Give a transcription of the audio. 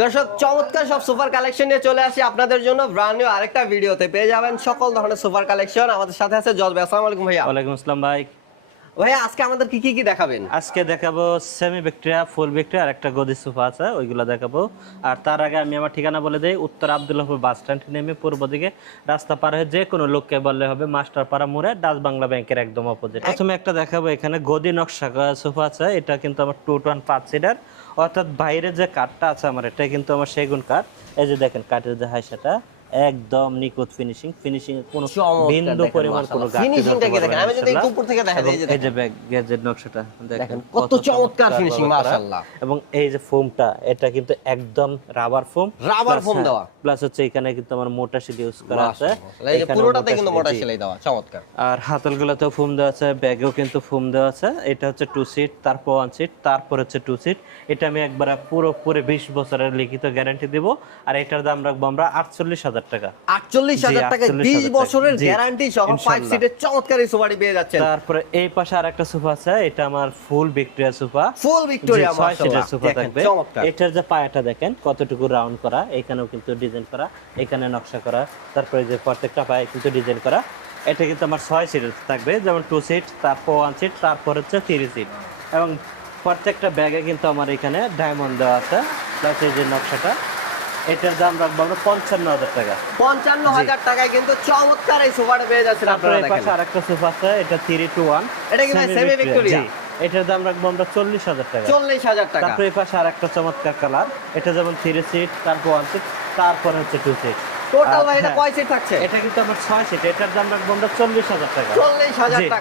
দর্শক চমৎকার সব সোফার কালেকশন নিয়ে চলে আসি আপনাদের জন্য ব্র্যান্ড নিউ আরেকটা ভিডিওতে পেয়ে যাবেন সকল ধরনের সোফার কালেকশন। আমাদের সাথে আছে জজ ভাই। আসসালামু আলাইকুম ভাইয়া। ওয়ালাইকুম আসসালাম ভাই। ভাইয়া আজকে আমাদের কি দেখাবেন? আজকে দেখাবো সেমি ভিক্টোরিয়া, ফুল ভিক্টোরিয়া আর একটা গদি সোফা আছে, ওইগুলো দেখাবো। আর তার আগে আমি আমার ঠিকানা বলে দেই, উত্তর আব্দুল্লাহপুর বাস স্ট্যান্ড নেমে পূর্ব দিকে রাস্তা পার হয়ে যে কোনো লোককে বললে হবে মাস্টারপাড়া মোড়ে ডাচ বাংলা ব্যাংকের একদম অপোজিট। প্রথমে একটা দেখাবো, এখানে গদি নকশা করা সোফা আছে। এটা কিন্তু আমার 2-1-5 সিটার, অর্থাৎ বাইরে যে কাঠটা আছে আমার, এটা কিন্তু আমার সেগুন কাঠ। এই যে দেখেন কাঠের যে হাইসাটা একদম নিখুঁত ফিনিশিং এর কোনো বিন্দু পরিমাণ কোনো গাঁট ফিনিশিংটাকে দেখেন, আমি যদি একটু উপর থেকে দেখাই এই যে ব্যাক গেজের নকশাটা দেখেন কত চমৎকার ফিনিশিং, মাশাআল্লাহ। এবং এই যে ফোমটা, এটা কিন্তু একদম রাবার ফোম দেওয়া, প্লাস হচ্ছে এখানে কিন্তু আমার মোটা সেলাই ইউজ করা আছে। এই যে পুরোটাতে কিন্তু মোটা সেলাই দেওয়া, চমৎকার। আর হাতলগুলোতেও ফোম দেওয়া আছে, ব্যাগেও কিন্তু ফোম দেওয়া আছে। এটা হচ্ছে 2 সিট, তারপর 1 সিট, তারপর হচ্ছে 2 সিট। এটা আমি একবার পুরোপুরি 20 বছরের লিখিত গ্যারান্টি দেব। আর এটার দাম রাখবো আমরা 48,000 টাকা। 48,000 টাকা 20 বছরের গ্যারান্টি সহ 5 সিটের চমৎকার এই সোফাটি পেয়ে যাচ্ছেন। তারপরে এই পাশে আরেকটা সোফা আছে, এটা আমার ফুল ভিক্টোরিয়া সোফা। ফুল ভিক্টোরিয়া, 6 সিটের সোফা থাকবে। এটার যে পায়াটা দেখেন কতটুকু রাউন্ড করা, এখানেও কিন্তু ডিজাইন করা, এখানে নকশা করা, তারপরে যে প্রত্যেকটা পায়ে কিন্তু ডিজাইন করা। এটা কিন্তু আমার 6 সিটের থাকবে, যেমন 2 সিট, তারপর 1 সিট, তারপর হচ্ছে 3 সিট। এবং প্রত্যেকটা ব্যাগে কিন্তু আমার এখানে ডায়মন্ড দেওয়া আছে, প্লাস এই যে নকশাটা। এটার দাম রাখবো আমরা 55,000 টাকা। 55,000 টাকায় কিন্তু চমৎকার এই সোফাটা পেয়ে যাচ্ছেন আপনারা। এই পাশে আরেকটা সোফা আছে, এটা 3-2-1, এটা কি ভাই সেমি ভিক্টোরিয়া? এটার দাম রাখবো আমরা 40,000 টাকা। 40,000 টাকা। তারপরে এই পাশে আরেকটা চমৎকার কালার, এটা যেমন 3 সিট, তারপর 1 সিট, তারপর হচ্ছে 2 সিট। টোটাল ভাই এটা কয় সিট থাকছে? এটা কিন্তু আমার 6 সিট, এটার দাম রাখবো আমরা 40,000 টাকা। 40,000 টাকা।